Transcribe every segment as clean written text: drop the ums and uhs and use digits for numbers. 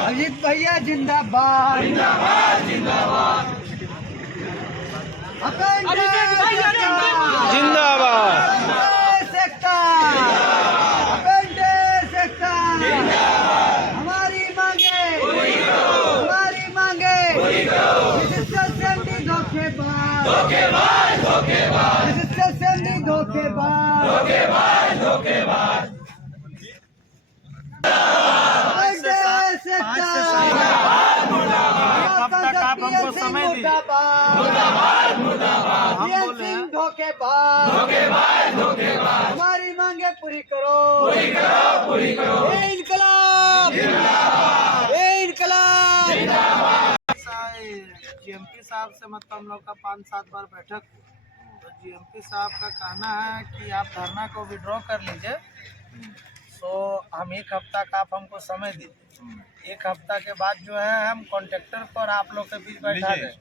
अजीत भैया जिंदाबाद जिंदाबाद जिंदाबाद। हमारी मांगे धोखेबाज। आप हमको समय दी। हम बोले धोखेबाज। हमारी मांगे पूरी करो। इनकलाब जीएमपी साहब से मतलब हम लोग का 5-7 बार बैठक हुआ। तो जीएमपी साहब का कहना है कि आप धरना को विड्रॉ कर लीजिए, तो हम 1 हफ्ता का आप हमको समय दीजिए। 1 हफ्ता के बाद जो है हम कॉन्ट्रैक्टर को और आप लोग के बीच बैठा दें।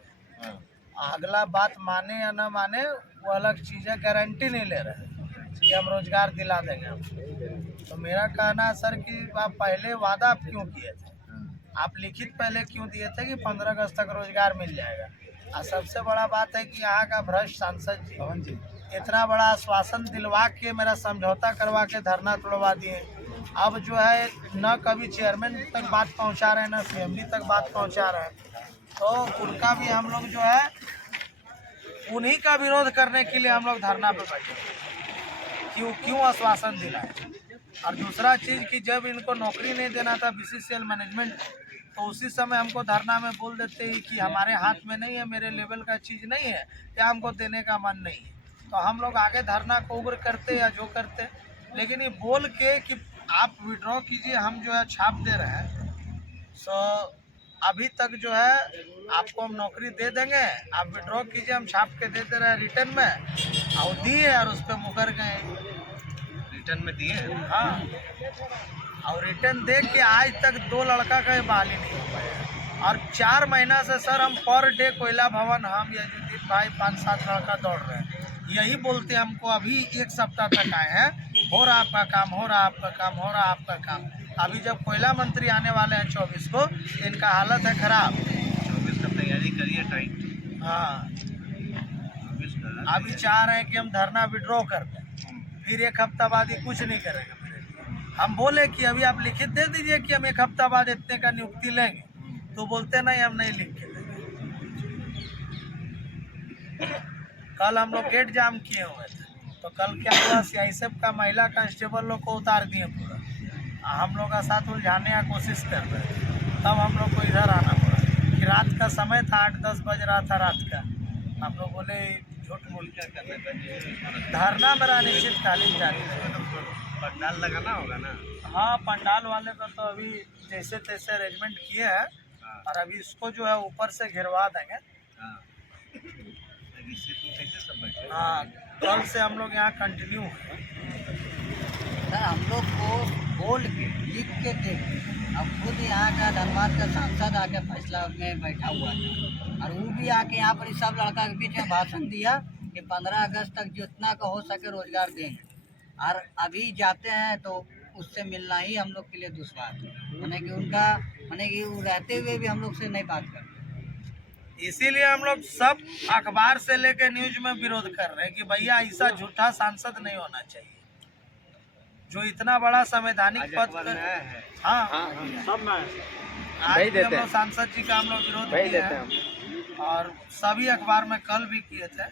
अगला बात माने या न माने वो अलग चीज़ है, गारंटी नहीं ले रहे कि हम रोजगार दिला देंगे। तो मेरा कहना है सर कि आप पहले वादा आप क्यों किए थे, आप लिखित पहले क्यों दिए थे कि 15 अगस्त तक रोजगार मिल जाएगा। और सबसे बड़ा बात है कि यहाँ का भ्रष्ट सांसद जी इतना बड़ा आश्वासन दिलवा के मेरा समझौता करवा के धरना तोड़वा दिए। अब जो है न कभी चेयरमैन तक बात पहुंचा रहे हैं, न सीएमडी तक बात पहुंचा रहे हैं। तो उनका भी हम लोग जो है उन्हीं का विरोध करने के लिए हम लोग धरना पे बैठे। क्यों आश्वासन दिलाए। और दूसरा चीज़ कि जब इनको नौकरी नहीं देना था बीसीसीएल मैनेजमेंट, तो उसी समय हमको धरना में बोल देते ही कि हमारे हाथ में नहीं है, मेरे लेवल का चीज़ नहीं है या हमको देने का मन नहीं है। तो हम लोग आगे धरना को उग्र करते या जो करते, लेकिन ये बोल के कि आप विड्रॉ कीजिए, हम जो है छाप दे रहे हैं। सो अभी तक जो है आपको हम नौकरी दे देंगे, आप विड्रॉ कीजिए, हम छाप के दे दे रहे हैं रिटर्न में, और दिए और उस पर मुकर गए। रिटर्न में दिए? हाँ, और रिटर्न दे के आज तक 2 लड़का का बहाली नहीं हो पाया। और 4 महीना से सर हम पर डे कोयला भवन, हम यजुदीप भाई 5-7 लड़का दौड़ रहे हैं। यही बोलते हमको अभी 1 सप्ताह तक आए हैं, हो रहा आपका काम, हो रहा आपका काम, हो रहा आपका काम। अभी जब कोयला मंत्री आने वाले हैं 24 को, इनका हालत है खराब। 24 का तैयारी करिए टाइट। हाँ, अभी चाह रहे हैं कि हम धरना विड्रॉ कर दें, फिर 1 हफ्ता बाद ही कुछ नहीं करेंगे। हम बोले कि अभी आप लिखित दे दीजिए कि हम 1 हफ्ता बाद इतने का नियुक्ति लेंगे, तो बोलते नहीं हम नहीं लिख के देंगे। कल हम लोग गेट जाम किए हुए थे, तो कल क्या हुआ, सीआईएसएफ का महिला कांस्टेबल लोग को उतार दिए पूरा। हम लोग का साथ उलझाने का कोशिश कर रहे थे, तब हम लोग को इधर आना पड़ा कि रात का समय था, 8-10 बज रहा था रात का। हम लोग बोले झूठ बोल क्या करने लगे। धरना मेरा अनिश्चितकालीन जारी है। पंडाल लगाना होगा ना? हाँ, पंडाल वाले का तो अभी जैसे तैसे अरेंजमेंट किए हैं, और अभी इसको जो है ऊपर से घिरवा देंगे। हाँ, कल से हम लोग यहाँ कंटिन्यू है। सर हम लोग को बोल के लिख के दे, अब खुद यहाँ का धनबाद का सांसद आके फैसला में बैठा हुआ था, और वो भी आके यहाँ पर सब लड़का के बीच में भाषण दिया कि 15 अगस्त तक जितना का हो सके रोजगार देंगे। और अभी जाते हैं तो उससे मिलना ही हम लोग के लिए दुश्वार है, माने कि उनका कि वो रहते हुए भी हम लोग से नहीं बात करते। इसीलिए हम लोग सब अखबार से लेकर न्यूज में विरोध कर रहे हैं कि भैया ऐसा झूठा सांसद नहीं होना चाहिए जो इतना बड़ा संवैधानिक पद पर। हाँ, सब में आज हम लोग सांसद जी का हम लोग विरोध किए हैं, और सभी अखबार में कल भी किए थे,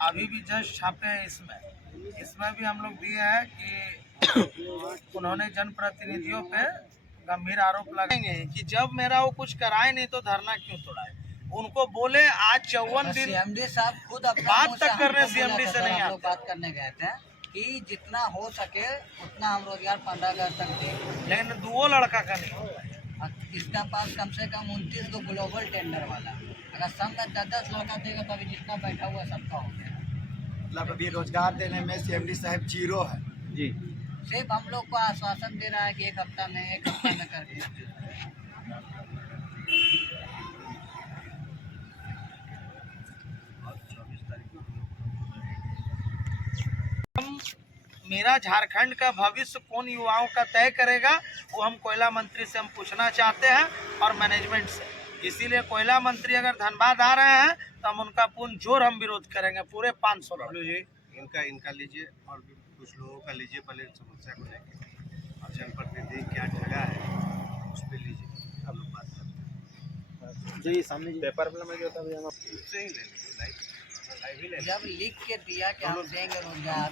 अभी भी जस्ट छापे हैं। इसमें भी हम लोग दिए हैं कि उन्होंने जनप्रतिनिधियों पे गंभीर आरोप लगाएंगे कि जब मेरा वो कुछ कराए नहीं तो धरना क्यों तोड़ाए। उनको बोले आज 54 दिन सीएमडी साहब खुद अपना बात मुंह से तक करने हमको बोला CMD था, से सर, नहीं हम लोग आते। बात करने गए थे कि जितना हो सके उतना हम रोजगार 15 अगस्त तक दें। लेकिन दुओ लड़का का नहीं होता है। और इसका पास कम से कम 29 गो ग्लोबल टेंडर वाला, अगर सब में 10-10 लड़का देगा तो अभी जितना बैठा हुआ है सबका हो गया। मतलब अभी रोजगार देने में सीएमडी साहब जीरो है। जी। सिर्फ हम लोग को आश्वासन दे रहा है कि एक हफ्ता में कर दिया। मेरा झारखंड का भविष्य कौन युवाओं का तय करेगा, वो हम कोयला मंत्री से हम पूछना चाहते हैं और मैनेजमेंट से। इसीलिए कोयला मंत्री अगर धनबाद आ रहे हैं तो हम उनका पूर्ण जोर हम विरोध करेंगे, पूरे 500 लोग। जी इनका लीजिए और भी कुछ लोगों का लीजिए, पहले समस्या को लेकर और जनप्रतिनिधि क्या ठगा है उस पर लीजिए, हम लोग बात करते हैं। जी सामने पेपर में जो था उससे ही ले लीजिए, लाइव ही ले लीजिए। जब लिख के दिया कि हम देंगे रोजगार।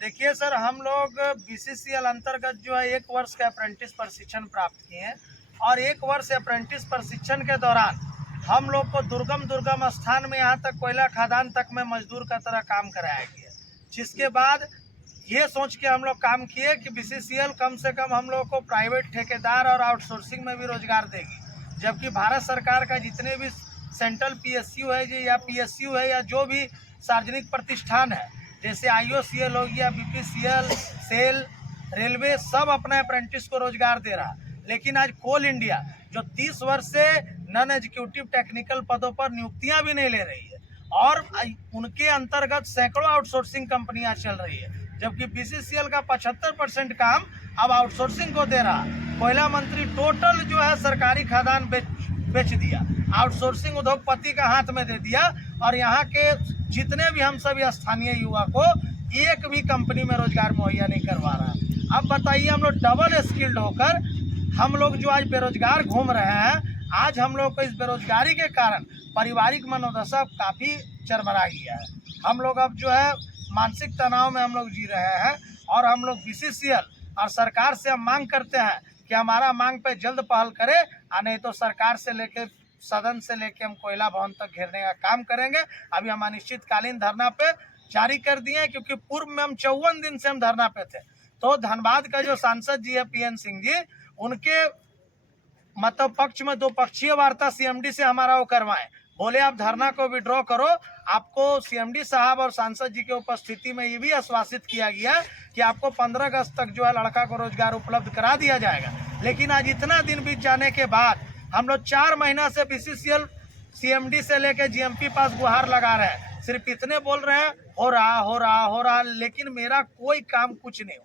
देखिए सर, हम लोग BCCL अंतर्गत जो है 1 वर्ष का अप्रेंटिस प्रशिक्षण प्राप्त किए हैं और 1 वर्ष अप्रेंटिस प्रशिक्षण के दौरान हम लोग को दुर्गम स्थान में यहाँ तक कोयला खदान तक में मजदूर का तरह काम कराया गया, जिसके बाद ये सोच के हम लोग काम किए कि BCCL कम से कम हम लोग को प्राइवेट ठेकेदार और आउटसोर्सिंग में भी रोजगार देगी, जबकि भारत सरकार का जितने भी सेंट्रल PSU है जी या PSU है या जो भी सार्वजनिक प्रतिष्ठान है, जैसे IOCL हो गया, BPCL, सेल, रेलवे, सब अपने अप्रेंटिस को रोजगार दे रहा। लेकिन आज कोल इंडिया जो 30 वर्ष से नॉन एग्जीक्यूटिव टेक्निकल पदों पर नियुक्तियां भी नहीं ले रही है और उनके अंतर्गत सैकड़ों आउटसोर्सिंग कंपनियां चल रही है, जबकि BCCL का 75% काम अब आउटसोर्सिंग को दे रहा। कोयला मंत्री टोटल जो है सरकारी खदान बेच दिया, आउटसोर्सिंग उद्योगपति का हाथ में दे दिया और यहाँ के जितने भी हम सभी स्थानीय युवा को एक भी कंपनी में रोजगार मुहैया नहीं करवा रहा। अब बताइए, हम लोग डबल स्किल्ड होकर हम लोग जो आज बेरोजगार घूम रहे हैं, आज हम लोग को इस बेरोजगारी के कारण पारिवारिक मनोदशा काफ़ी चरमरा गया है। हम लोग अब जो है मानसिक तनाव में हम लोग जी रहे हैं और हम लोग BCCL और सरकार से हम मांग करते हैं कि हमारा मांग पे जल्द पहल करे, और नहीं तो सरकार से लेके सदन से लेके हम कोयला भवन तक घेरने का काम करेंगे। अभी हम अनिश्चितकालीन धरना पे जारी कर दिए हैं, क्योंकि पूर्व में हम 54 दिन से हम धरना पे थे। तो धनबाद का जो सांसद जी है PN सिंह जी, उनके मतलब पक्ष में 2 पक्षीय वार्ता CMD से हमारा वो करवाएं। बोले आप धरना को विड्रॉ करो, आपको CMD साहब और सांसद जी के उपस्थिति में ये भी आश्वासित किया गया कि आपको 15 अगस्त तक जो है लड़का को रोजगार उपलब्ध करा दिया जाएगा। लेकिन आज इतना दिन बीत जाने के बाद हम लोग 4 महीना से BCCL CMD से लेके GMP पास गुहार लगा रहे हैं, सिर्फ इतने बोल रहे हैं हो रहा, लेकिन मेरा कोई काम कुछ नहीं हुआ।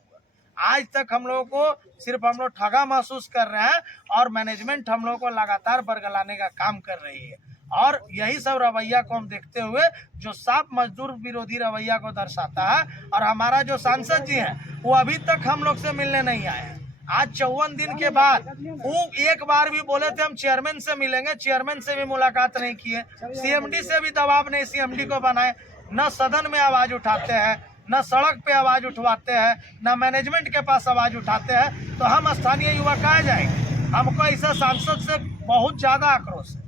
आज तक हम लोगों को सिर्फ हम लोग ठगा महसूस कर रहे हैं और मैनेजमेंट हम लोगों को लगातार बरगलाने का काम कर रही है। और यही सब रवैया को हम देखते हुए जो साफ मजदूर विरोधी रवैया को दर्शाता है, और हमारा जो सांसद जी हैं वो अभी तक हम लोग से मिलने नहीं आए हैं। आज 54 दिन के बाद वो एक बार भी बोले थे हम चेयरमैन से मिलेंगे, चेयरमैन से भी मुलाकात नहीं किए, CMD से भी दबाव नहीं CMD को बनाए, न सदन में आवाज उठाते हैं, न सड़क पे आवाज उठवाते हैं, न मैनेजमेंट के पास आवाज उठाते हैं। तो हम स्थानीय युवा कहाँ जाएंगे? हमको ऐसा सांसद से बहुत ज़्यादा आक्रोश है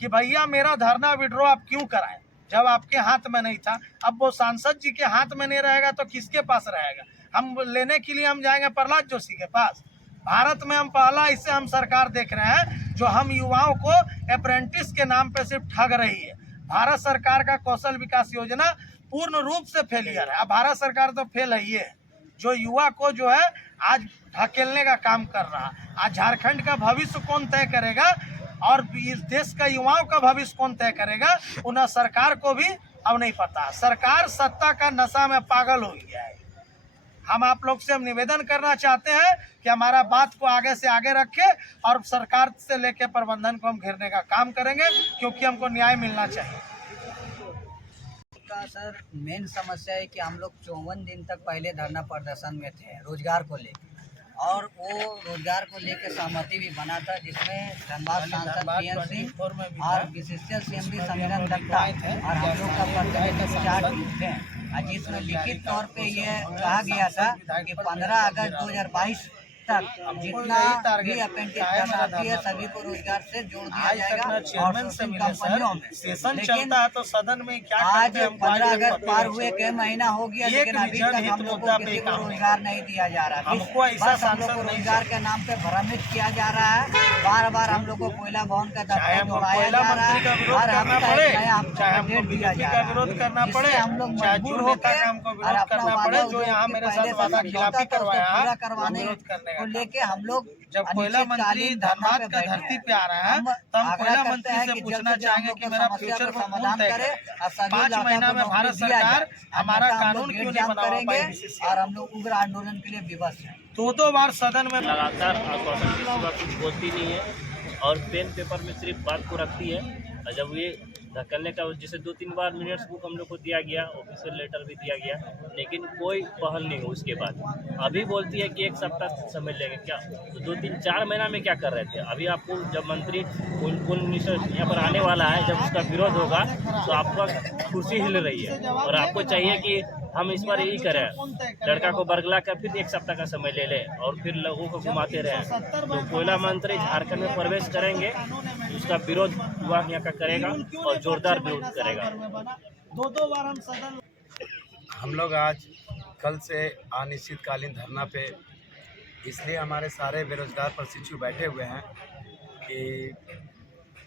कि भैया मेरा धरना विड्रॉ आप क्यों कराएं, जब आपके हाथ में नहीं था। अब वो सांसद जी के हाथ में नहीं रहेगा तो किसके पास रहेगा? हम लेने के लिए हम जाएंगे प्रहलाद जोशी के पास। भारत में हम पहला इससे हम सरकार देख रहे हैं जो हम युवाओं को अप्रेंटिस के नाम पे सिर्फ ठग रही है। भारत सरकार का कौशल विकास योजना पूर्ण रूप से फेलियर है। अब भारत सरकार तो फेल है, ये जो युवा को जो है आज ढकेलने का काम कर रहा। आज झारखंड का भविष्य कौन तय करेगा और इस देश का युवाओं का भविष्य कौन तय करेगा, उन्हें सरकार को भी अब नहीं पता। सरकार सत्ता का नशा में पागल हो गया है। हम आप लोग से हम निवेदन करना चाहते हैं कि हमारा बात को आगे से आगे रखें और सरकार से लेकर प्रबंधन को हम घेरने का काम करेंगे, क्योंकि हमको न्याय मिलना चाहिए। का सर मेन समस्या है कि हम लोग 54 दिन तक पहले धरना प्रदर्शन में थे रोजगार को लेकर, और वो रोजगार को लेकर सहमति भी बना था, जिसमें धनबाद सांसद PN सिंह और BCCL CMD सम्मेलन दत्ता और हम लोग का प्रतिनिधि 4 टीम थे, जिसमें लिखित तौर पे ये कहा गया था कि 15 अगस्त 2022 तक हमको जितना यही टारगेट भी अप्रेंटिस है मेरा शरणार्थी है धरना। सभी को रोजगार से जोड़ दिया आज तक जाएगा ना और चेयरमैन से सोर्सिंग मिले कंपनियों सर, में। सेशन लेकिन चलता है तो सदन में क्या आज करते हैं हमको 15 आज तक अगस्त पता पार नहीं हुए चला। के महीना हो गया, एक लेकिन अभी भी तक जनहित हम लोग मुद्दा को पे किसी को काम नहीं रोजगार नहीं दिया जा रहा। हमको ऐसा बस हम लोग को सांसद नहीं रोजगार के नाम पे भ्रमित किया जा रहा है। बार बार हम लोग को कोयला भवन का चाहे दफ्तर हमको दौड़ाया कोयला जा रहा मंत्री का है, विरोध हर करना हफ्ता पड़े, एक नया हमको चाहे हमको अपडेट दिया बीजेपी जा का रहा विरोध है, करना जिससे पड़े, हम लोग चाहे मजबूर जो नेता होकर का हमको और विरोध अपना करना वादा पड़े, जो जो यहाँ कि मेरे पहले साथ से वादा समझौता खिलाफी था उसको करवाया पूरा है, करवाने विरोध करने को का लेके हम लोग जब कोयला मंत्री अनिश्चितकालीन धरना धर्मात पे का बैठे धरती हैं। पे आ रहा है हम तो हम आग्रह कोयला करते मंत्री हैं से कि जल्द पूछना से जल्द चाहेंगे हम कि लोग मेरा समस्या फ्यूचर को को कौन समाधान तय करे करेगा। और सभी 5 लड़का महीना को में नौकरी भारत दिया सरकार जाए। हमारा अन्यथा हम कानून लोग क्यों गेट नहीं जाम बना पाई करेंगे बीसीसीआई। और हम लोग उग्र आंदोलन के लिए विवश हैं। दो बार सदन में लगातार आश्वासन के सिवा कुछ बोलती नहीं है और पेन पेपर में सिर्फ बात को रखती है। और जब ये धकेलने का जैसे 2-3 बार मिनट्स बुक हम लोग को दिया गया, ऑफिशियल लेटर भी दिया गया, लेकिन कोई पहल नहीं हो। उसके बाद अभी बोलती है कि 1 सप्ताह समय लेंगे। क्या तो 2-3-4 महीना में क्या कर रहे थे? अभी आपको जब मंत्री कौन मिनिस्टर यहाँ पर आने वाला है, जब उसका विरोध होगा तो आपका कुर्सी हिल रही है और आपको चाहिए कि हम इस बार यही करें, लड़का को बरगला कर फिर 1 सप्ताह का समय ले लें और फिर लोगों को घुमाते रहें। तो कोयला मंत्री झारखंड में प्रवेश करेंगे, उसका विरोध युवा यहाँ का करेगा और जोरदार विरोध करेगा। 2 बार हम सदन हम लोग आज कल से अनिश्चितकालीन धरना पे इसलिए हमारे सारे बेरोजगार प्रशिक्षु बैठे हुए हैं कि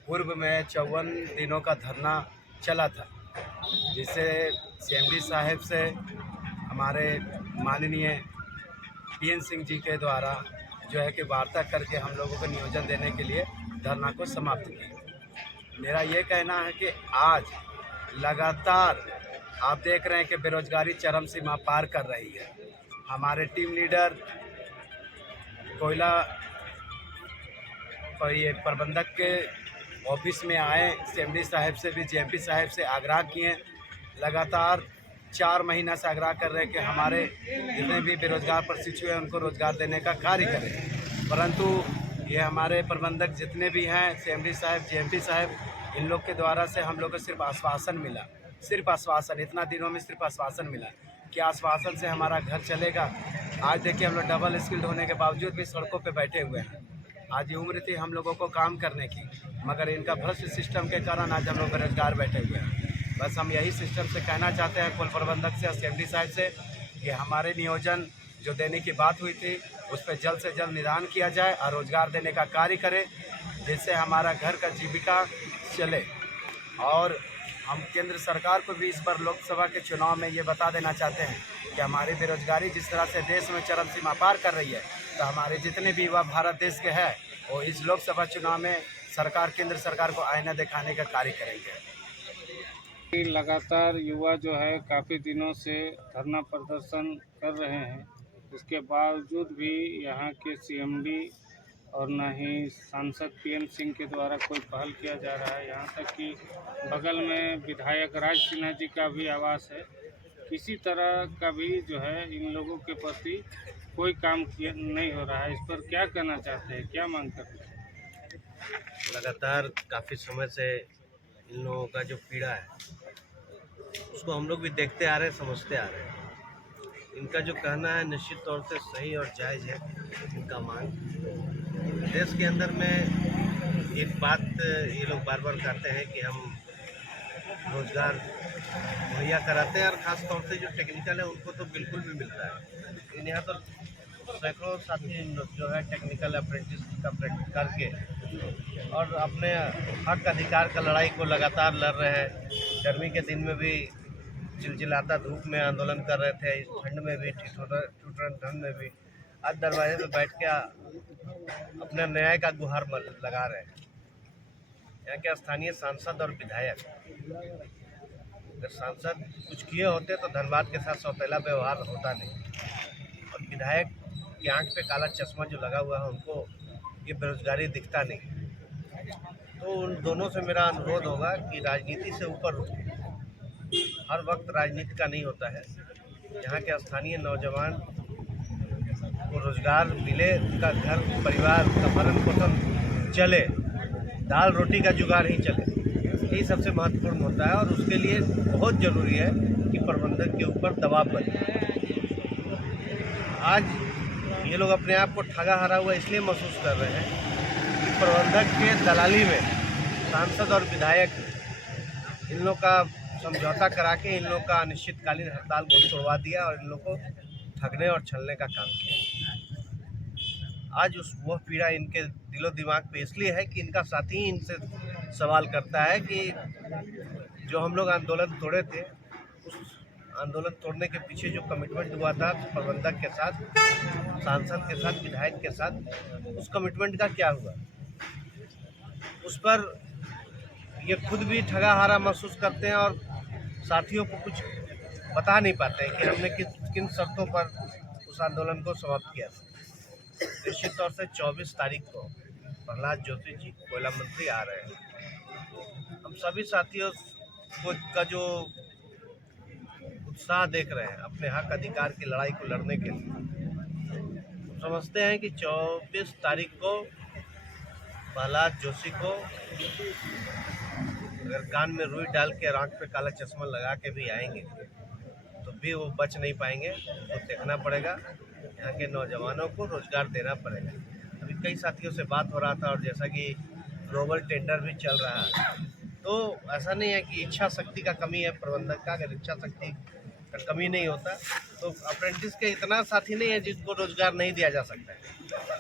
पूर्व में 54 दिनों का धरना चला था, जिसे सीएमडी साहब से हमारे माननीय पीएन सिंह जी के द्वारा जो है कि वार्ता करके हम लोगों को नियोजन देने के लिए धरना को समाप्त किया। मेरा ये कहना है कि आज लगातार आप देख रहे हैं कि बेरोजगारी चरम सीमा पार कर रही है। हमारे टीम लीडर कोयला और ये प्रबंधक के ऑफिस में आए, सीएमडी साहब से भी जेएमपी साहब से आग्रह किए, लगातार 4 महीना से आग्रह कर रहे हैं कि हमारे जितने भी बेरोजगार प्रशिक्षु हैं उनको रोजगार देने का कार्य करें, परंतु ये हमारे प्रबंधक जितने भी हैं, सीएमडी साहब, जेएमपी साहब, इन लोग के द्वारा से हम लोग को सिर्फ आश्वासन मिला, सिर्फ आश्वासन। इतना दिनों में सिर्फ आश्वासन मिला कि आश्वासन से हमारा घर चलेगा। आज देखिए हम लोग डबल स्किल्ड होने के बावजूद भी सड़कों पे बैठे हुए हैं। आज ये उम्र थी हम लोगों को काम करने की, मगर इनका भ्रष्ट सिस्टम के कारण आज हम लोग बेरोजगार बैठे हुए हैं। बस हम यही सिस्टम से कहना चाहते हैं, कुल प्रबंधक से और सीएमडी साहब से, कि हमारे नियोजन जो देने की बात हुई थी उस पर जल्द से जल्द निदान किया जाए और रोजगार देने का कार्य करें, जिससे हमारा घर का जीविका चले। और हम केंद्र सरकार को भी इस बार लोकसभा के चुनाव में ये बता देना चाहते हैं कि हमारी बेरोजगारी जिस तरह से देश में चरम सीमा पार कर रही है, तो हमारे जितने भी युवा भारत देश के हैं वो इस लोकसभा चुनाव में सरकार, केंद्र सरकार को आईना दिखाने का कार्य करेंगे। लगातार युवा जो है काफ़ी दिनों से धरना प्रदर्शन कर रहे हैं, इसके बावजूद भी यहाँ के सीएमडी और न ही सांसद पीएन सिंह के द्वारा कोई पहल किया जा रहा है। यहाँ तक कि बगल में विधायक राज सिन्हा जी का भी आवास है। किसी तरह का भी जो है इन लोगों के प्रति कोई काम किया नहीं हो रहा है। इस पर क्या कहना चाहते हैं, क्या मांग करते हैं? लगातार काफ़ी समय से इन लोगों का जो पीड़ा है उसको हम लोग भी देखते आ रहे हैं, समझते आ रहे हैं। इनका जो कहना है निश्चित तौर से सही और जायज़ है। इनका मांग देश के अंदर में एक बात ये लोग बार बार कहते हैं कि हम रोज़गार मुहैया कराते हैं, और ख़ास तौर से जो टेक्निकल है उनको तो बिल्कुल भी मिलता है। लेकिन यहाँ तो सैकड़ों साथी जो है टेक्निकल अप्रेंटिस का प्रैक्टिस करके और अपने हक अधिकार का लड़ाई को लगातार लड़ रहे हैं। गर्मी के दिन में भी चिलचिलाता धूप में आंदोलन कर रहे थे, इस ठंड में भी, ठिठुरन ठंड में भी आज दरवाजे पे बैठ के अपने न्याय का गुहार लगा रहे हैं। यहाँ के स्थानीय सांसद और विधायक, अगर सांसद कुछ किए होते तो धनबाद के साथ सौतेला व्यवहार होता नहीं, और विधायक की आंख पे काला चश्मा जो लगा हुआ है उनको ये बेरोजगारी दिखता नहीं। तो उन दोनों से मेरा अनुरोध होगा कि राजनीति से ऊपर उठें। हर वक्त राजनीति का नहीं होता है। यहाँ के स्थानीय नौजवान को रोजगार मिले, उनका घर परिवार का भरण पोषण चले, दाल रोटी का जुगाड़ ही चले, यही सबसे महत्वपूर्ण होता है। और उसके लिए बहुत ज़रूरी है कि प्रबंधक के ऊपर दबाव बने। आज ये लोग अपने आप को ठगा हारा हुआ इसलिए महसूस कर रहे हैं कि प्रबंधक के दलाली में सांसद और विधायक इन लोग का समझौता करा के इन लोग का अनिश्चितकालीन हड़ताल को तोड़वा दिया और इन लोग को ठगने और छलने का काम किया। आज वह पीड़ा इनके दिलो दिमाग पे इसलिए है कि इनका साथी इनसे सवाल करता है कि जो हम लोग आंदोलन तोड़े थे, उस आंदोलन तोड़ने के पीछे जो कमिटमेंट हुआ था प्रबंधक के साथ, सांसद के साथ, विधायक के साथ, उस कमिटमेंट का क्या हुआ। उस पर ये खुद भी ठगा हारा महसूस करते हैं और साथियों को कुछ बता नहीं पाते हैं कि हमने किन शर्तों पर उस आंदोलन को समाप्त किया था। निश्चित तौर से 24 तारीख को प्रहलाद जोशी जी कोयला मंत्री आ रहे हैं। हम सभी साथियों को का जो उत्साह देख रहे हैं अपने हक अधिकार की लड़ाई को लड़ने के लिए, समझते हैं कि 24 तारीख को प्रहलाद जोशी को अगर कान में रुई डाल के आँख पे काला चश्मा लगा के भी आएंगे तो भी वो बच नहीं पाएंगे। तो देखना पड़ेगा, यहाँ के नौजवानों को रोजगार देना पड़ेगा। अभी कई साथियों से बात हो रहा था और जैसा कि ग्लोबल टेंडर भी चल रहा है, तो ऐसा नहीं है कि इच्छा शक्ति का कमी है प्रबंधक का। अगर इच्छा शक्ति का कमी नहीं होता तो अप्रेंटिस के इतना साथी नहीं है जिसको रोजगार नहीं दिया जा सकता है।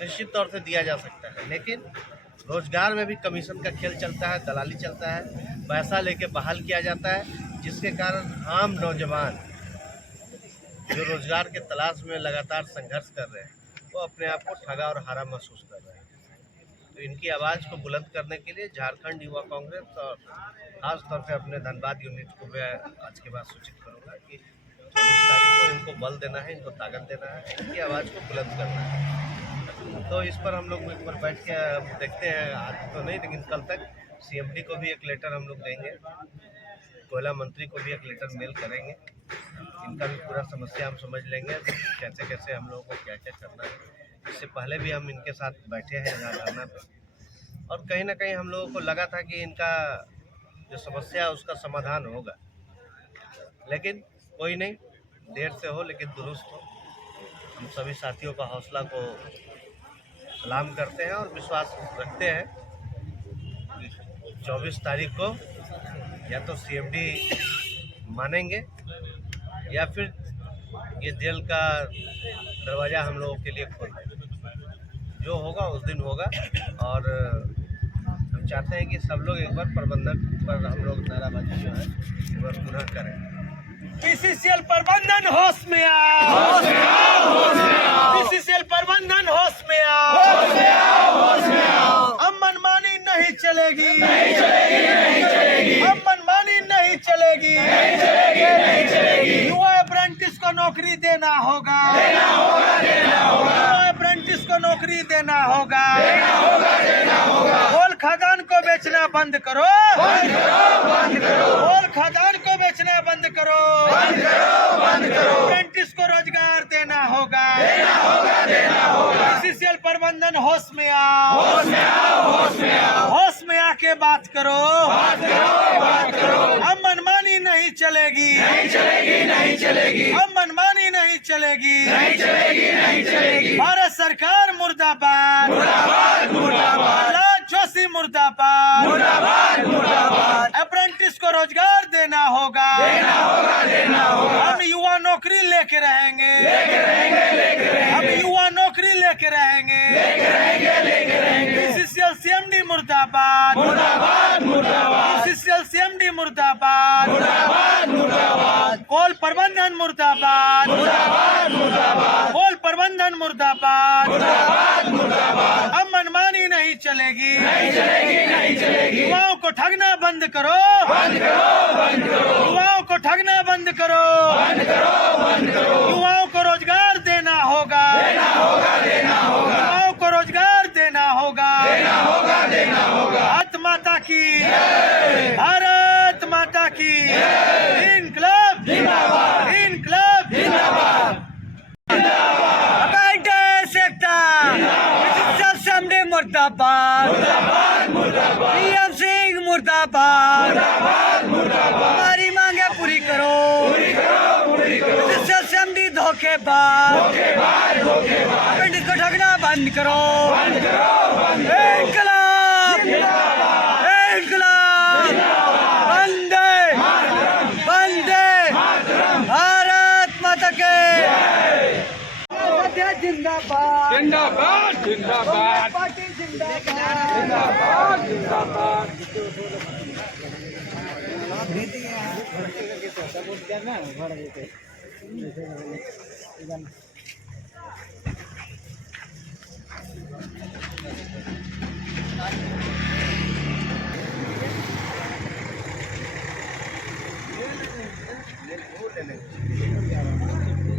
निश्चित तौर से दिया जा सकता है, लेकिन रोजगार में भी कमीशन का खेल चलता है, दलाली चलता है, पैसा लेके बहाल किया जाता है, जिसके कारण आम नौजवान जो रोजगार के तलाश में लगातार संघर्ष कर रहे हैं वो अपने आप को ठगा और हारा महसूस कर रहे हैं। तो इनकी आवाज़ को बुलंद करने के लिए झारखंड युवा कांग्रेस और खास तौर पे अपने धनबाद यूनिट को मैं आज के बाद सूचित करूँगा कि 24 तारीख को इनको बल देना है, इनको ताकत देना है, इनकी आवाज़ को बुलंद करना है। तो इस पर हम लोग एक बार बैठ के देखते हैं, आज तो नहीं लेकिन कल तक CMD को भी एक लेटर हम लोग देंगे, कोयला मंत्री को भी एक लेटर मेल करेंगे। इनका भी पूरा समस्या हम समझ लेंगे, कैसे कैसे हम लोगों को क्या क्या करना है। इससे पहले भी हम इनके साथ बैठे हैं यहाँ धरना पे और कहीं ना कहीं हम लोगों को लगा था कि इनका जो समस्या है उसका समाधान होगा, लेकिन कोई नहीं, देर से हो लेकिन दुरुस्त हो। हम सभी साथियों का हौसला को सलाम करते हैं और विश्वास रखते हैं 24 तारीख को या तो CMD मानेंगे या फिर ये जेल का दरवाज़ा हम लोगों के लिए खोल देंगे। जो होगा उस दिन होगा और हम चाहते हैं कि सब लोग एक बार प्रबंधक पर हम लोग नाराबाजी जो है एक बार पुनः करें। PCCL प्रबंधन होश में आओ, PCCL प्रबंधन होश में आओ, अब मनमानी नहीं चलेगी, अब मनमानी नहीं चलेगी, युवा अप्रेंटिस को नौकरी देना होगा, युवा अप्रेंटिस को नौकरी देना होगा, कोल खदान को बेचना बंद करो, कोल खदान को बेचना बंद करो, अप्रेंटिस को रोजगार देना होगा, PCCL प्रबंधन होश में आओ, होश में आके बात करो, अब मनमानी नहीं चलेगी, अब मनमानी नहीं चलेगी, भारत सरकार मुर्दाबाद, प्रहलाद जोशी मुर्दाबाद, अप्रेंटिस को रोजगार देना होगा, हम युवा नौकरी लेके रहेंगे, हम युवा नौकरी लेके रहेंगे, PCCL CMD मुर्दाबाद, PCCL CMD मुर्दाबाद, कोल प्रबंधन मुर्दाबाद, कोल प्रबंधन मुर्दाबाद, अब मनमानी नहीं चलेगी, युवाओं को ठगना बंद करो, युवाओं को ठगना बंद करो, युवाओं को रोजगार देना होगा, युवाओं को रोजगार देना होगा, भारत माता की, भारत माता की, इनकलाब जिंदाबाद, इनकलाब जिंदाबाद, अप्रेंटिस सेक्टर CMD मुर्दाबाद, PM सिंह मुर्दाबाद, हमारी मांगे पूरी करो, CMD धोखा धोखेबाज अपेंडिक्स को ढकना बंद करो। इनकलाब इनकलाब वंदे वंदे भारत माता के जिंदाबाद जिंदाबाद जिंदाबाद पार्टी जिंदाबाद जिंदाबाद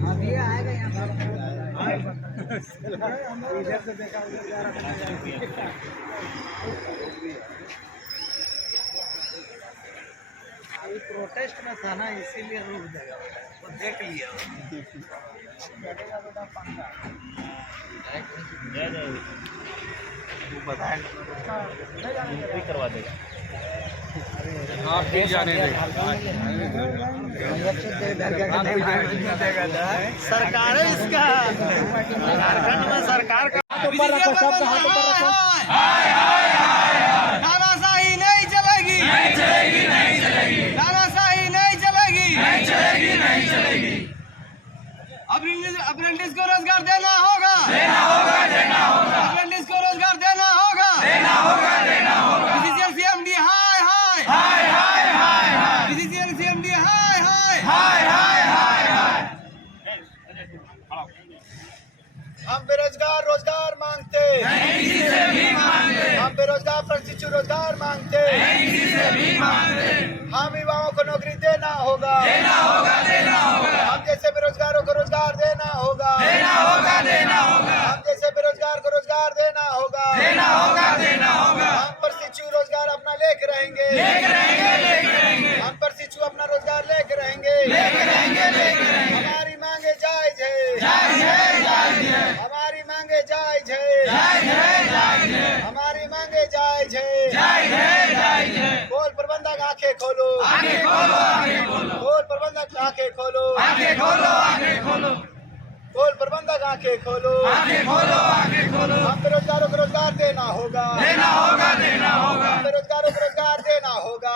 अब ये आएगा यहाँ प्रोटेस्ट में था ना, इसीलिए रुक देगा, वो देख लिया। भी करवा देगा। आप भी जाने सरकार है इसका, झारखंड में सरकार का तानाशाही नहीं चलेगी, तानाशाही नहीं चलेगी। अप्रेंटिस को रोजगार देना होगा, अप्रेंटिस को रोजगार देना होगा। CMD हाय हाय, CMD हाय हाय। हम बेरोजगार रोजगार मांगते, हम बेरोजगार प्रशिक्षु रोजगार मांगते, हम युवाओं को नौकरी देना होगा, हम जैसे बेरोजगारों को रोजगार देना होगा, हम जैसे बेरोजगार को रोजगार देना होगा। हम प्रशिक्षु रोजगार अपना लेके रहेंगे, हम प्रशिक्षु अपना रोजगार लेके रहेंगे। हमारी मांगे जायज है, हमारी मांगे जायज है, हमारी मांगे जायज है। बोल प्रबंधक आंखें खोलो, बोल प्रबंधक आंखें खोलो, बोल प्रबंधक आंखें खोलो। हम बेरोजगारों को रोजगार देना होगा, हम बेरोजगारों को रोजगार देना होगा।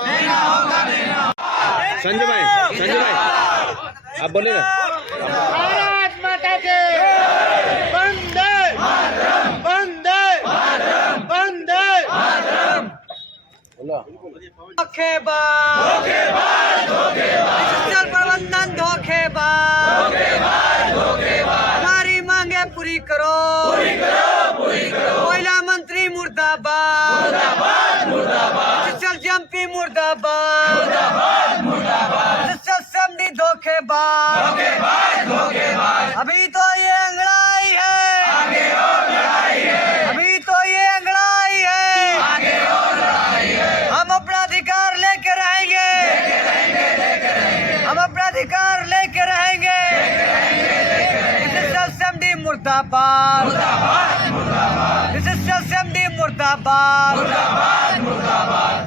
संजय भाई आप बोले ना। भारत माता के वंदे वंदे वंदे। धोखेबाज डिजिटल प्रबंधन धोखेबाज, हमारी मांगे पूरी करो। कोयला मंत्री मुर्दाबाद, डिजिटल एमपी मुर्दाबाद, डिजिटल एसएमडी धोखेबाज। अभी तो ये अंगड़ाई है, अभी तो ये अंगड़ाई है। हम अपना अधिकार लेके रहेंगे, हम अपना अधिकार लेके रहेंगे। एसएमडी मुर्दाबाद, एसएमडी मुर्दाबाद,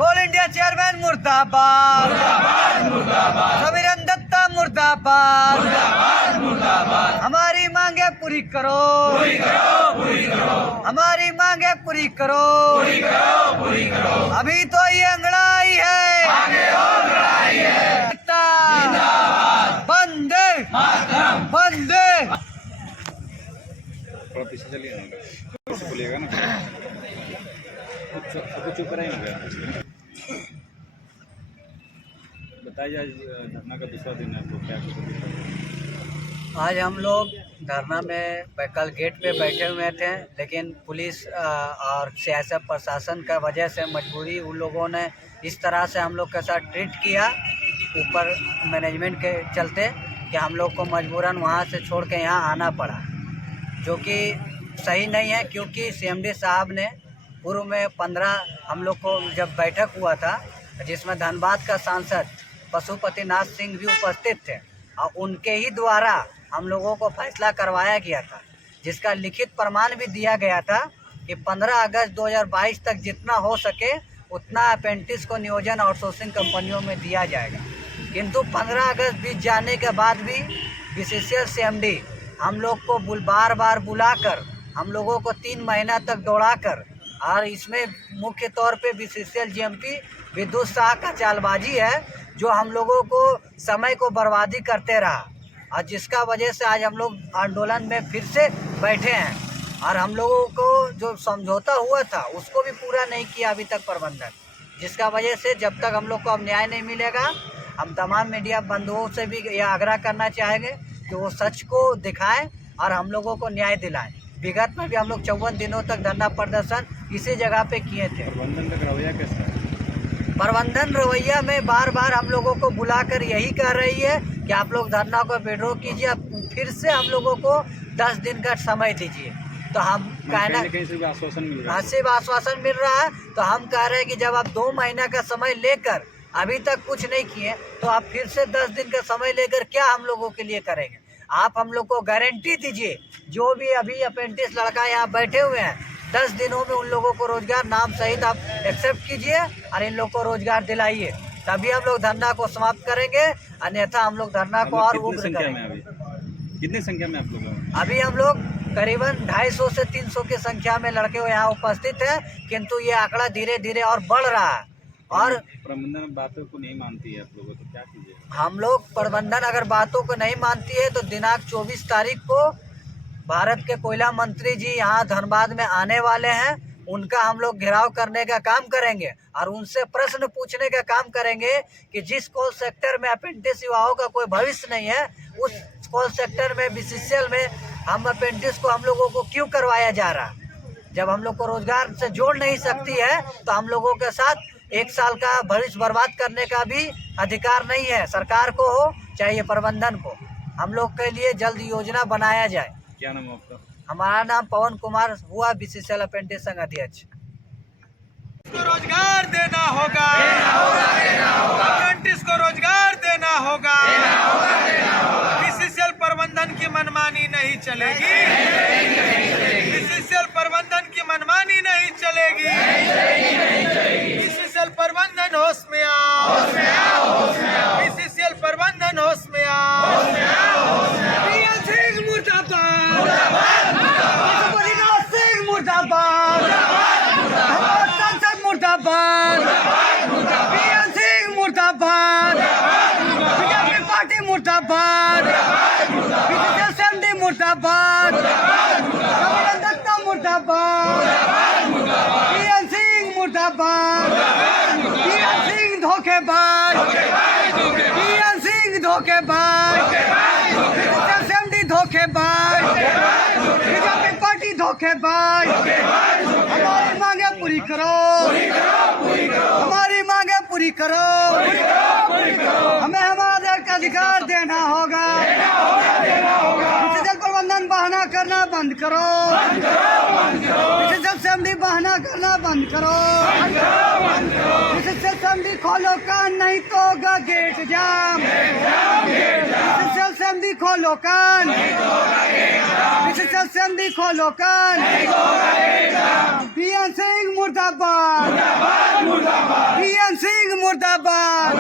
ऑल इंडिया चेयरमैन मुर्दाबाद, समीरन दत्ता मुर्दाबाद। हमारी मांगे पूरी करो, हमारी मांगे पूरी करो। अभी तो ये अंगड़ाई है, बंदे बंदे। थोड़ा पीछे चलिए ना, बोलिएगा ना, चुप रहेंगे। बताइए आज धरना का दूसरा दिन है तो क्या आज हम लोग धरना में कल गेट पे बैठे हुए थे, लेकिन पुलिस और सियासत प्रशासन का वजह से मजबूरी उन लोगों ने इस तरह से हम लोग के साथ ट्रीट किया ऊपर मैनेजमेंट के चलते कि हम लोग को मजबूरन वहाँ से छोड़ के यहाँ आना पड़ा, जो कि सही नहीं है। क्योंकि CMD साहब ने पूर्व में 15 हम लोग को जब बैठक हुआ था जिसमें धनबाद का सांसद पशुपतिनाथ सिंह भी उपस्थित थे और उनके ही द्वारा हम लोगों को फैसला करवाया गया था, जिसका लिखित प्रमाण भी दिया गया था कि 15 अगस्त 2022 तक जितना हो सके उतना अप्रेंटिस को नियोजन आउटसोर्सिंग कंपनियों में दिया जाएगा। किंतु 15 अगस्त बीत जाने के बाद भी बीसीसीएल सीएमडी हम लोग को बार बार बुलाकर हम लोगों को 3 महीना तक दौड़ाकर, और इसमें मुख्य तौर पे बीसीसीएल जीएमपी विद्युत शाह का चालबाजी है जो हम लोगों को समय को बर्बादी करते रहा, और जिसका वजह से आज हम लोग आंदोलन में फिर से बैठे हैं। और हम लोगों को जो समझौता हुआ था उसको भी पूरा नहीं किया अभी तक प्रबंधन, जिसका वजह से जब तक हम लोग को अब न्याय नहीं मिलेगा, हम तमाम मीडिया बंधुओं से भी यह आग्रह करना चाहेंगे कि वो सच को दिखाएं और हम लोगों को न्याय दिलाएं। विगत में भी हम लोग 54 दिनों तक धरना प्रदर्शन इसी जगह पे किए थे। प्रबंधन का रवैया कैसा है? प्रबंधन रवैया में बार बार हम लोगों को बुलाकर यही कह रही है कि आप लोग धरना को विड्रॉ कीजिए, फिर से हम लोगों को 10 दिन का समय दीजिए। तो हम कहना कहीं से भी आश्वासन मिल रहा है, सिर्फ आश्वासन मिल रहा है। तो हम कह रहे हैं कि जब आप 2 महीना का समय लेकर अभी तक कुछ नहीं किए तो आप फिर से 10 दिन का समय लेकर क्या हम लोगों के लिए करेंगे? आप हम लोग को गारंटी दीजिए, जो भी अभी अप्रेंटिस लड़का यहाँ बैठे हुए हैं 10 दिनों में उन लोगों को रोजगार नाम सहित आप एक्सेप्ट कीजिए और इन लोग को रोजगार दिलाइए, तभी हम लोग धरना को समाप्त करेंगे, अन्यथा हम लोग धरना को और उग्र करेंगे। कितनी संख्या में आप लोग? अभी हम लोग करीबन 250 से 300 की संख्या में लड़के यहाँ उपस्थित हैं, किंतु ये आंकड़ा धीरे धीरे और बढ़ रहा है। और प्रबंधन बातों को नहीं मानती है आप लोगों, तो क्या कीजिए? हम लोग प्रबंधन अगर बातों को नहीं मानती है तो दिनांक 24 तारीख को भारत के कोयला मंत्री जी यहाँ धनबाद में आने वाले हैं, उनका हम लोग घेराव करने का काम करेंगे और उनसे प्रश्न पूछने का काम करेंगे कि जिस कोल सेक्टर में अप्रेंटिस युवाओं का कोई भविष्य नहीं है, उस कोल सेक्टर में बीसीसीएल में हम अप्रेंटिस को हम लोगों को क्यों करवाया जा रहा है? जब हम लोग को रोजगार से जोड़ नहीं सकती है तो हम लोगों के साथ 1 साल का भविष्य बर्बाद करने का भी अधिकार नहीं है, सरकार को हो चाहे प्रबंधन को। हम लोग के लिए जल्द योजना बनाया जाए। क्या नाम है आपका? हमारा नाम पवन कुमार हुआ, बीसीसीएल अप्रेंटिस संघ अध्यक्ष। रोजगार देना होगा, अप्रेंटिस को रोजगार देना होगा, बीसीसीएल प्रबंधन की मनमानी नहीं चलेगी, बीसीसीएल प्रबंधन की मनमानी नहीं चलेगी, बीसीसीएल प्रबंधन होश में आओ, बीसीसीएल प्रबंधन होश में आओ। पीएल सिंह मुर्दाबाद, सिंह मुर्दाबाद, मुर्दाबाद, पीएल सिंह मुर्दाबाद, बीजेपी पार्टी मुर्दाबाद, बीजेपी मुर्दाबाद, कमल दत्ता मुर्दाबाद, पीएल सिंह मुर्दाबाद, पीएल सिंह धोखेबाज, पीएल सिंह धोखेबाज, बीजेपी धोखेबाज, बीजेपी पार्टी धोखेबाज। हमारी मांगे पूरी करो, हमारी मांगे पूरी करो, हमें हमारे अधिकार देना होगा, बीसीसीएल प्रबंधन बहाना करना बंद करो, बीसीसीएल सीएमडी बहाना करना बंद करो, बीसीसीएल सीएमडी खोलो कान नहीं तो होगा गेट जाम, बीसीसीएल सीएमडी खोलो कान, बीसीसीएल सीएमडी खोलो कान, पीएल सिंह मुर्दाबाद, पीएल सिंह मुर्दाबाद,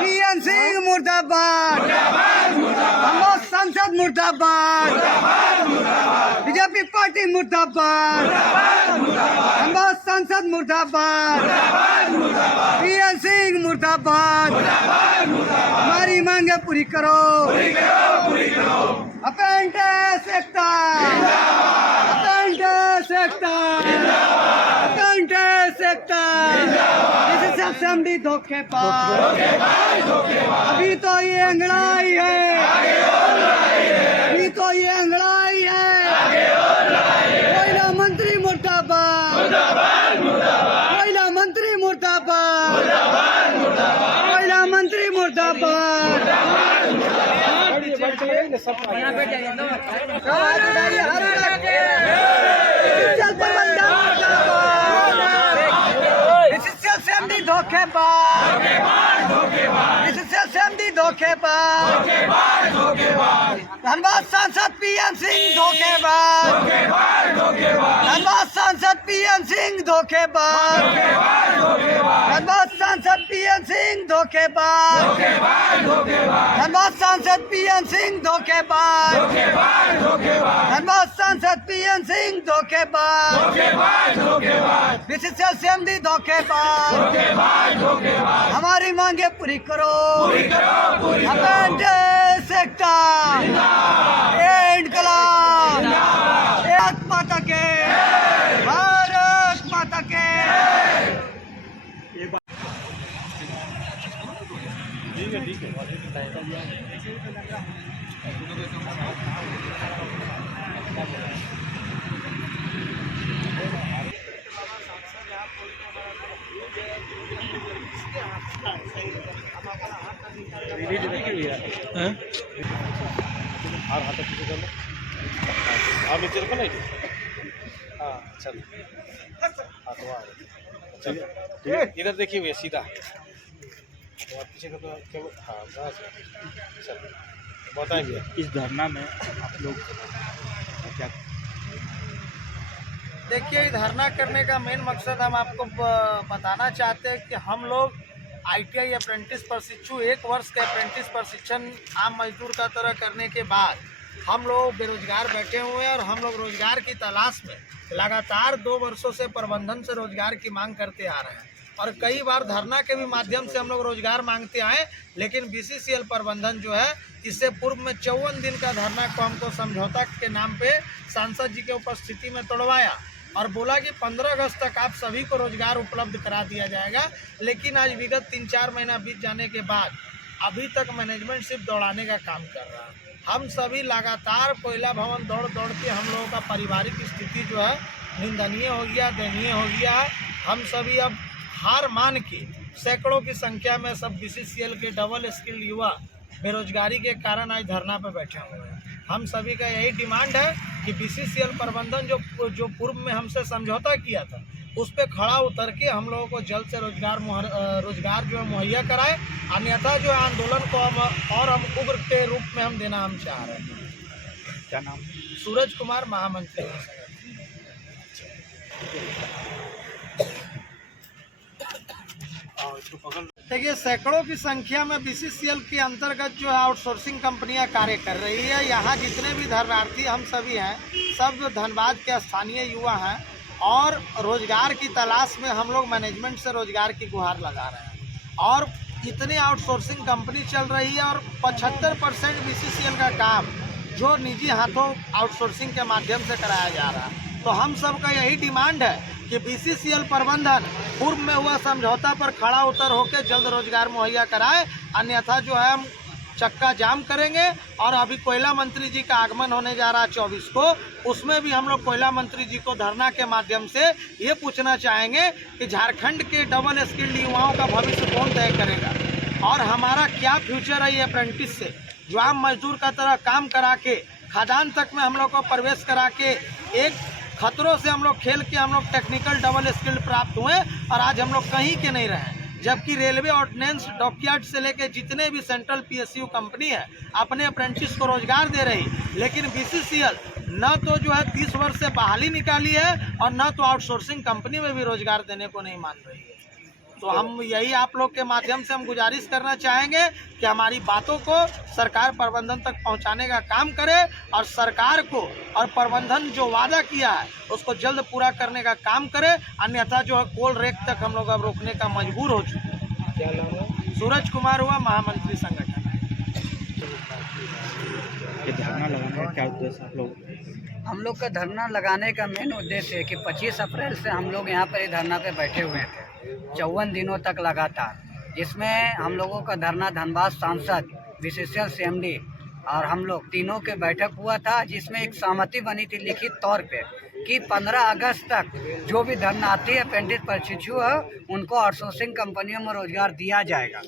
पीएल सिंह मुर्दाबाद, हम सांसद मुर्दाबाद, बीजेपी पार्टी मुर्दाबाद, हम सांसद मुर्दाबाद, पीएल सिंह मुर्दाबाद। हमारी मांगे पूरी करो, अप्रेंटिस एकता, अप्रेंटिस एकता, अप्रेंटिस एकता, बीसीसीएल सीएमडी धोखेबाज, अभी तो ये अंगड़ाई है, अभी तो ये अंगड़ाई है, कोयला मंत्री मुर्दाबाद, कोयला मंत्री मुर्दाबाद, कोयला मंत्री मुर्दाबाद। बीसीसीएल सीएमडी धोखेबाज, बीसीसीएल सीएमडी धोखेबाज। धोखेबाज धनबाद सांसद पीएम सिंह धोखेबाज धनबाद सांसद पीएम सिंह धोखेबाज धनबाद सांसद पीएम सिंह धोखेबाज धनबाद सांसद पीएम सिंह धोखेबाज धनबाद सांसद पीएम सिंह धोखेबाज बीसीसीएल सीएमडी धोखेबाज हमारी मांगे पूरी करो अपेंडिक्स सेक्टर इनकलाब भारत माता के भारत माता के इधर देखिए भैया सीधा पीछे का तो हाँ बस चल बताएं भैया इस धरना में आप लोग क्या देखिए, धरना करने का मेन मकसद हम आपको बताना चाहते हैं कि हम लोग ITI अप्रेंटिस प्रशिक्षु 1 वर्ष के अप्रेंटिस प्रशिक्षण आम मजदूर का तरह करने के बाद हम लोग बेरोजगार बैठे हुए हैं और हम लोग रोजगार की तलाश में लगातार 2 वर्षों से प्रबंधन से रोजगार की मांग करते आ रहे हैं और कई बार धरना के भी माध्यम से हम लोग रोजगार मांगते आए, लेकिन BCCL प्रबंधन जो है इससे पूर्व में 54 दिन का धरना को हमको समझौता के नाम पे सांसद जी के उपस्थिति में तोड़वाया और बोला कि 15 अगस्त तक आप सभी को रोजगार उपलब्ध करा दिया जाएगा। लेकिन आज विगत 3-4 महीना बीत जाने के बाद अभी तक मैनेजमेंट सिर्फ दौड़ाने का काम कर रहा है। हम सभी लगातार कोयला भवन दौड़ के हम लोगों का पारिवारिक स्थिति जो है निंदनीय हो गया, दयनीय हो गया। हम सभी अब हार मान के सैकड़ों की संख्या में सब BCCL के डबल स्किल्ड युवा बेरोजगारी के कारण आज धरना पर बैठे हुए हैं। हम सभी का यही डिमांड है कि BCCL प्रबंधन जो पूर्व में हमसे समझौता किया था उस पर खड़ा उतर के हम लोगों को जल्द से रोजगार जो है मुहैया कराए, अन्यथा जो है आंदोलन को हम उग्र के रूप में हम देना हम चाह रहे हैं। क्या नाम? सूरज कुमार, महामंत्री। देखिए, सैकड़ों की संख्या में BCCL के अंतर्गत जो है आउटसोर्सिंग कंपनियां कार्य कर रही है। यहाँ जितने भी धरनार्थी हम सभी हैं, सब धनबाद के स्थानीय युवा हैं और रोजगार की तलाश में हम लोग मैनेजमेंट से रोजगार की गुहार लगा रहे हैं। और इतनी आउटसोर्सिंग कंपनी चल रही है और 75% BCCL का काम जो निजी हाथों आउटसोर्सिंग के माध्यम से कराया जा रहा है। तो हम सब का यही डिमांड है कि BCCL प्रबंधन पूर्व में हुआ समझौता पर खड़ा उतर होकर जल्द रोजगार मुहैया कराए, अन्यथा जो है हम चक्का जाम करेंगे। और अभी कोयला मंत्री जी का आगमन होने जा रहा है 24 को, उसमें भी हम लोग कोयला मंत्री जी को धरना के माध्यम से ये पूछना चाहेंगे कि झारखंड के डबल स्किल्ड युवाओं का भविष्य कौन तय करेगा और हमारा क्या फ्यूचर है ये अप्रेंटिस से, जो आम मजदूर का तरह काम करा के खदान तक में हम लोग को प्रवेश करा के एक खतरों से हम लोग खेल के हम लोग टेक्निकल डबल स्किल्ड प्राप्त हुए और आज हम लोग कहीं के नहीं रहे। जबकि रेलवे ऑर्डिनेंस, डॉकयार्ड से लेकर जितने भी सेंट्रल PSU कंपनी है अपने अप्रेंटिस को रोजगार दे रही, लेकिन BCCL न तो जो है 30 वर्ष से बहाली निकाली है और न तो आउटसोर्सिंग कंपनी में भी रोजगार देने को नहीं मान रही है। तो हम यही आप लोग के माध्यम से हम गुजारिश करना चाहेंगे कि हमारी बातों को सरकार प्रबंधन तक पहुंचाने का काम करे और सरकार को और प्रबंधन जो वादा किया है उसको जल्द पूरा करने का काम करे, अन्यथा जो है कोल रेक तक हम लोग अब रोकने का मजबूर हो चुके हैं। क्या नाम है? सूरज कुमार हुआ, महामंत्री संगठन। ये धरना लगाने का क्या उद्देश्य आप लोग? हम लोग का धरना लगाने का मेन उद्देश्य है कि 25 अप्रैल से हम लोग यहाँ पर धरना पे बैठे हुए थे 54 दिनों तक लगातार, जिसमें हम लोगों का धरना धनबाद सांसद, BCCL CMD और हम लोग तीनों के बैठक हुआ था, जिसमें एक सहमति बनी थी लिखित तौर पे कि 15 अगस्त तक जो भी धरनार्थी अप्रेंटिस प्रशिक्षु है उनको आउटसोर्सिंग कंपनियों में रोजगार दिया जाएगा।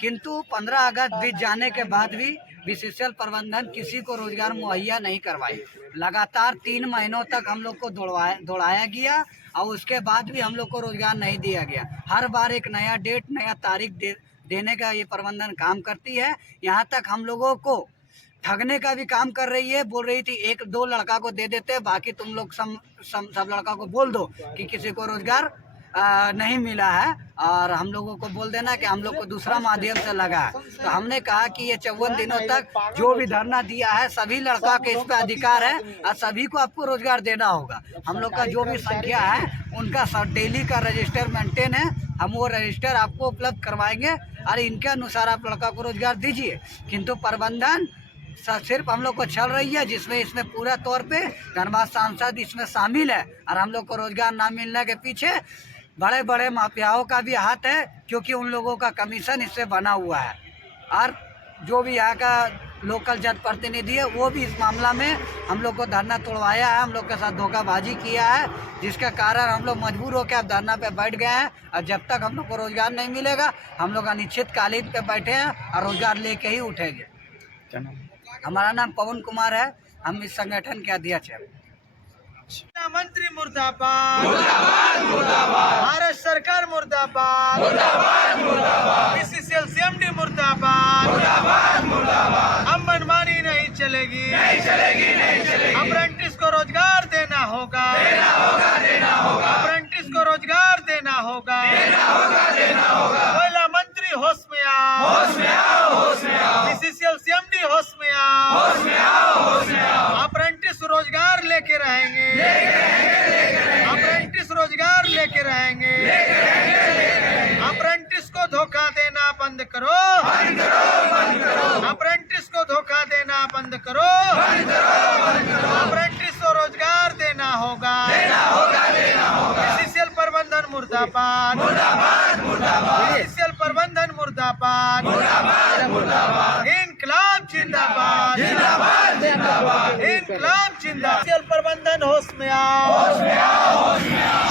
किंतु 15 अगस्त बीत जाने के बाद भी BCCL प्रबंधन किसी को रोजगार मुहैया नहीं करवाई। लगातार 3 महीनों तक हम लोग को दौड़ाया गया और उसके बाद भी हम लोग को रोजगार नहीं दिया गया। हर बार एक नया डेट, नया तारीख देने का ये प्रबंधन काम करती है। यहाँ तक हम लोगों को ठगने का भी काम कर रही है। बोल रही थी 1-2 लड़का को दे देते, बाकी तुम लोग सब लड़का को बोल दो कि किसी को रोजगार नहीं मिला है, और हम लोगों को बोल देना कि हम लोग को दूसरा माध्यम से लगा है। तो हमने कहा कि ये 54 दिनों तक जो भी धरना दिया है, सभी लड़का के इस पे अधिकार है और सभी को आपको रोजगार देना होगा। हम लोग का जो भी संख्या है उनका डेली का रजिस्टर मेंटेन है, हम वो रजिस्टर आपको उपलब्ध करवाएंगे और इनके अनुसार आप लड़का को रोजगार दीजिए। किंतु प्रबंधन सिर्फ हम लोग को चल रही है, जिसमें इसमें पूरा तौर पे धनबाद सांसद इसमें शामिल है, और हम लोग को रोजगार ना मिलने के पीछे बड़े बड़े माफियाओं का भी हाथ है, क्योंकि उन लोगों का कमीशन इससे बना हुआ है। और जो भी यहाँ का लोकल जनप्रतिनिधि है वो भी इस मामला में हम लोग को धरना तोड़वाया है, हम लोग के साथ धोखाबाजी किया है, जिसके कारण हम लोग मजबूर होकर अब धरना पे बैठ गए हैं। और जब तक हम लोग को रोजगार नहीं मिलेगा, हम लोग अनिश्चितकालीन पे बैठे हैं और रोजगार लेके ही उठेंगे। हमारा नाम पवन कुमार है, हम इस संगठन के अध्यक्ष हैं। मंत्री मुर्दाबाद, भारत सरकार मुर्दाबाद, बीसीसीएल सीएमडी मुर्दाबाद, अब मनमानी नहीं चलेगी, अप्रेंटिस को रोजगार देना होगा, अप्रेंटिस को रोजगार देना होगा, कोयला मंत्री होश में आओ, बीसीसीएल सीएमडी होश में आओ, अप्रेंटिस रोजगार लेके रहेंगे, अप्रेंटिस रोजगार लेके रहेंगे, अप्रेंटिस को धोखा देना बंद करो, अप्रेंटिस को धोखा देना बंद करो, अप्रेंटिस को रोजगार देना होगा, बीसीसीएल प्रबंधन मुर्दाबाद, बीसीसीएल प्रबंधन मुर्दाबाद, इनकलाब जिंदाबाद, इनकलाब जिंदाबाद। प्रबंधन होश में आओ,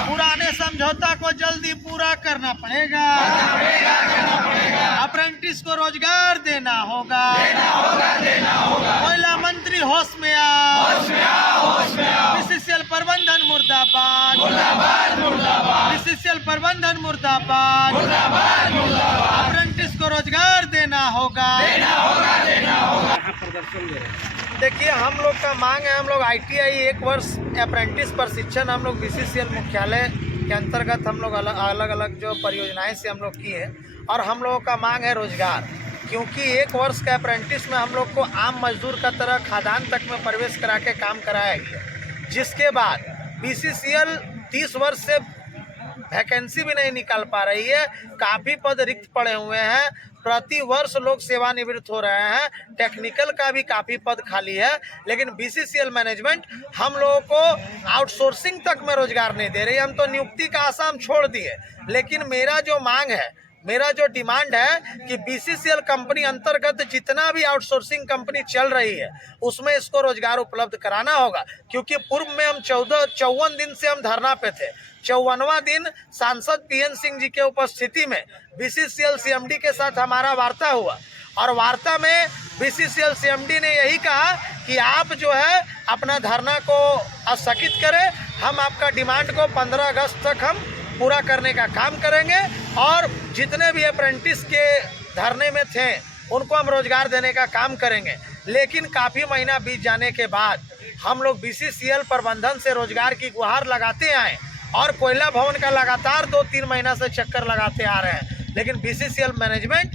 पुराने समझौता को जल्दी पूरा करना पड़ेगा, अप्रेंटिस को रोजगार देना होगा, कोयला मंत्री होश में आओ, बीसीसीएल प्रबंधन मुर्दाबाद, बीसीसीएल प्रबंधन मुर्दाबाद, अप्रेंटिस को रोजगार देना होगा। देखिए, हम लोग का मांग है, हम लोग ITI 1 वर्ष अप्रेंटिस प्रशिक्षण हम लोग बीसीसीएल मुख्यालय के अंतर्गत हम लोग अलग अलग जो परियोजनाएं से हम लोग किए, और हम लोगों का मांग है रोजगार, क्योंकि 1 वर्ष का अप्रेंटिस में हम लोग को आम मजदूर का तरह खादान तक में प्रवेश करा के काम कराया गया, जिसके बाद बीसीसीएल 30 वर्ष से वैकेंसी भी नहीं निकाल पा रही है, काफ़ी पद रिक्त पड़े हुए हैं, प्रति वर्ष लोग सेवानिवृत्त हो रहे हैं, टेक्निकल का भी काफ़ी पद खाली है, लेकिन बीसीसीएल मैनेजमेंट हम लोगों को आउटसोर्सिंग तक में रोजगार नहीं दे रही। हम तो नियुक्ति का आशा हम छोड़ दिए, लेकिन मेरा जो मांग है, मेरा जो डिमांड है कि बीसीसीएल कंपनी अंतर्गत जितना भी आउटसोर्सिंग कंपनी चल रही है उसमें इसको रोजगार उपलब्ध कराना होगा, क्योंकि पूर्व में हम 54 दिन से हम धरना पे थे। 54वां दिन सांसद PN सिंह जी के उपस्थिति में बीसीसीएल CMD के साथ हमारा वार्ता हुआ, और वार्ता में बीसीसीएल CMD ने यही कहा कि आप जो है अपना धरना को स्थगित करें, हम आपका डिमांड को 15 अगस्त तक हम पूरा करने का काम करेंगे, और जितने भी अप्रेंटिस के धरने में थे उनको हम रोजगार देने का काम करेंगे। लेकिन काफ़ी महीना बीत जाने के बाद हम लोग बीसीसीएल प्रबंधन से रोजगार की गुहार लगाते आए, और कोयला भवन का लगातार 2-3 महीना से चक्कर लगाते आ रहे हैं, लेकिन बीसीसीएल मैनेजमेंट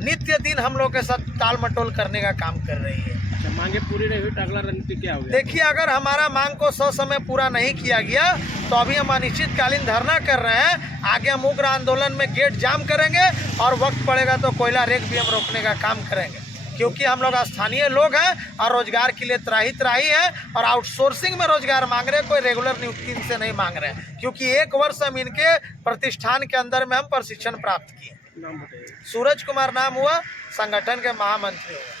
नित्य दिन हम लोग के साथ ताल मटोल करने का काम कर रही है। मांगे पूरी नहीं हुई तो अगला रणनीति क्या होगी? देखिए, अगर हमारा मांग को समय पूरा नहीं किया गया तो अभी हम अनिश्चितकालीन धरना कर रहे हैं, आगे हम उग्र आंदोलन में गेट जाम करेंगे, और वक्त पड़ेगा तो कोयला रेक भी हम रोकने का काम करेंगे, क्योंकि हम लोग स्थानीय लोग हैं और रोजगार के लिए त्राही हैं, और आउटसोर्सिंग में रोजगार मांग रहे हैं, कोई रेगुलर नियुक्ति से नहीं मांग रहे हैं, क्योंकि 1 वर्ष हम इनके प्रतिष्ठान के अंदर में हम प्रशिक्षण प्राप्त किए। सूरज कुमार नाम हुआ, संगठन के महामंत्री हुआ।